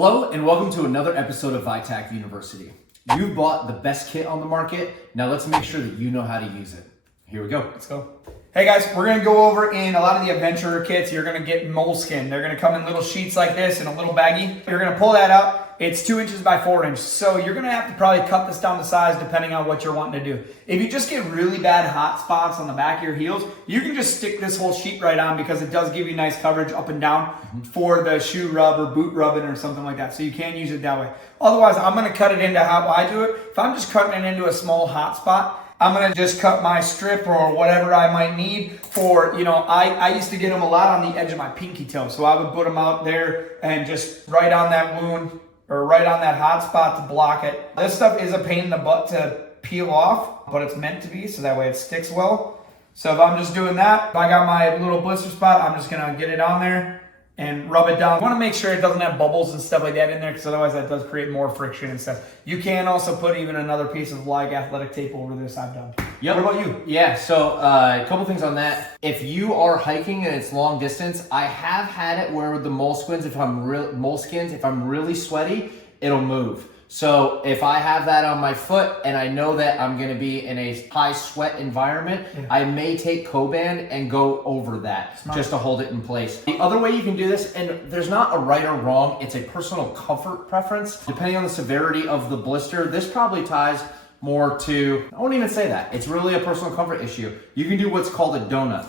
Hello and welcome to another episode of ViTAC University. You've bought the best kit on the market. Now let's make sure that you know how to use it. Here we go. Let's go. Hey guys, we're going to go over in a lot of the adventurer kits, you're going to get Moleskin. They're going to come in little sheets like this in a little baggie. You're going to pull that out. It's 2 inches by 4 inches. So you're going to have to probably cut this down to size depending on what you're wanting to do. If you just get really bad hot spots on the back of your heels, you can just stick this whole sheet right on because it does give you nice coverage up and down for the shoe rub or boot rubbing or something like that. So you can use it that way. Otherwise, I'm going to cut it into how I do it. If I'm just cutting it into a small hot spot, I'm going to just cut my strip or whatever I might need for, I used to get them a lot on the edge of my pinky toe. So I would put them out there and just right on that wound or right on that hot spot to block it. This stuff is a pain in the butt to peel off, but it's meant to be so that way it sticks well. So if I'm just doing that, if I got my little blister spot, I'm just going to get it on there and rub it down. I want to make sure it doesn't have bubbles and stuff like that in there because otherwise that does create more friction and stuff. You can also put even another piece of like athletic tape over this. I've done. Yep. What about you? Yeah, so a couple things on that. If you are hiking and it's long distance, I have had it where with the moleskins, if I'm really sweaty, it'll move. So if I have that on my foot and I know that I'm going to be in a high sweat environment, I may take Coban and go over that just to hold it in place. The other way you can do this, and there's not a right or wrong, it's a personal comfort preference. Depending on the severity of the blister, this probably ties more to, I won't even say that. It's really a personal comfort issue. You can do what's called a donut.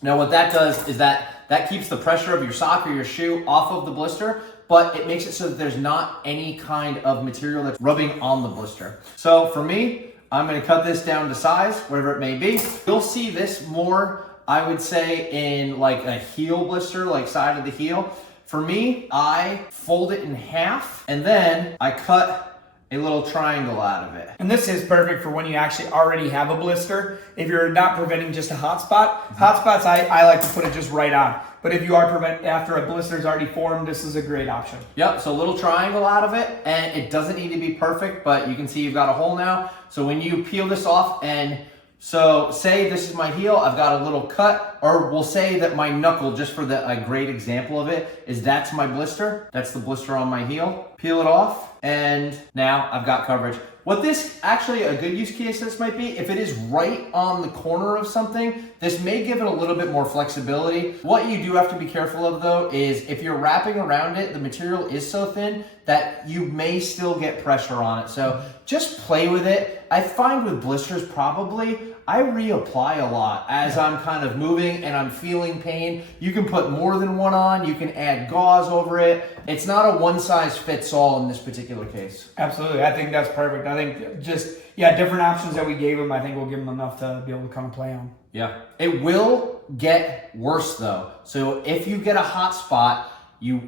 Now what that does is that keeps the pressure of your sock or your shoe off of the blister, but it makes it so that there's not any kind of material that's rubbing on the blister. So for me, I'm gonna cut this down to size, whatever it may be. You'll see this more, I would say, in like a heel blister, like side of the heel. For me, I fold it in half and then I cut a little triangle out of it. And this is perfect for when you actually already have a blister. If you're not preventing just a hot spot, hot spots, I like to put it just right on. But if you are after a blister is already formed, this is a great option. Yep, so a little triangle out of it, and it doesn't need to be perfect, but you can see you've got a hole now. So when you peel this off, and so say this is my heel, I've got a little cut, or we'll say that my knuckle, just for a great example of it, is that's my blister. That's the blister on my heel. Peel it off, and now I've got coverage. What this, actually a good use case this might be, if it is right on the corner of something, this may give it a little bit more flexibility. What you do have to be careful of though is if you're wrapping around it, the material is so thin that you may still get pressure on it. So just play with it. I find with blisters probably, I reapply a lot as I'm kind of moving and I'm feeling pain. You can put more than one on, you can add gauze over it. It's not a one size fits all in this particular case. Absolutely, I think that's perfect. I think just, different options that we gave them, I think we'll give them enough to be able to kind of play on. Yeah, it will get worse though. So if you get a hot spot,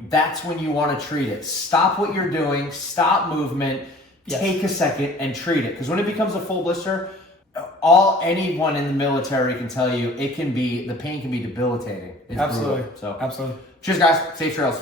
that's when you want to treat it. Stop what you're doing, stop movement, take a second and treat it. Because when it becomes a full blister, anyone in the military can tell you the pain can be debilitating. It's absolutely. Brutal. So absolutely. Cheers guys, safe trails.